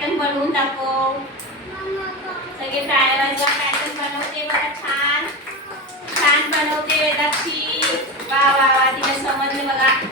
Pattern बनवून दाखव. सगळे पॅटर्न बनवते बघा. छान छान बनवते वेदाक्षी. वा वा वा तिला समजले बघा.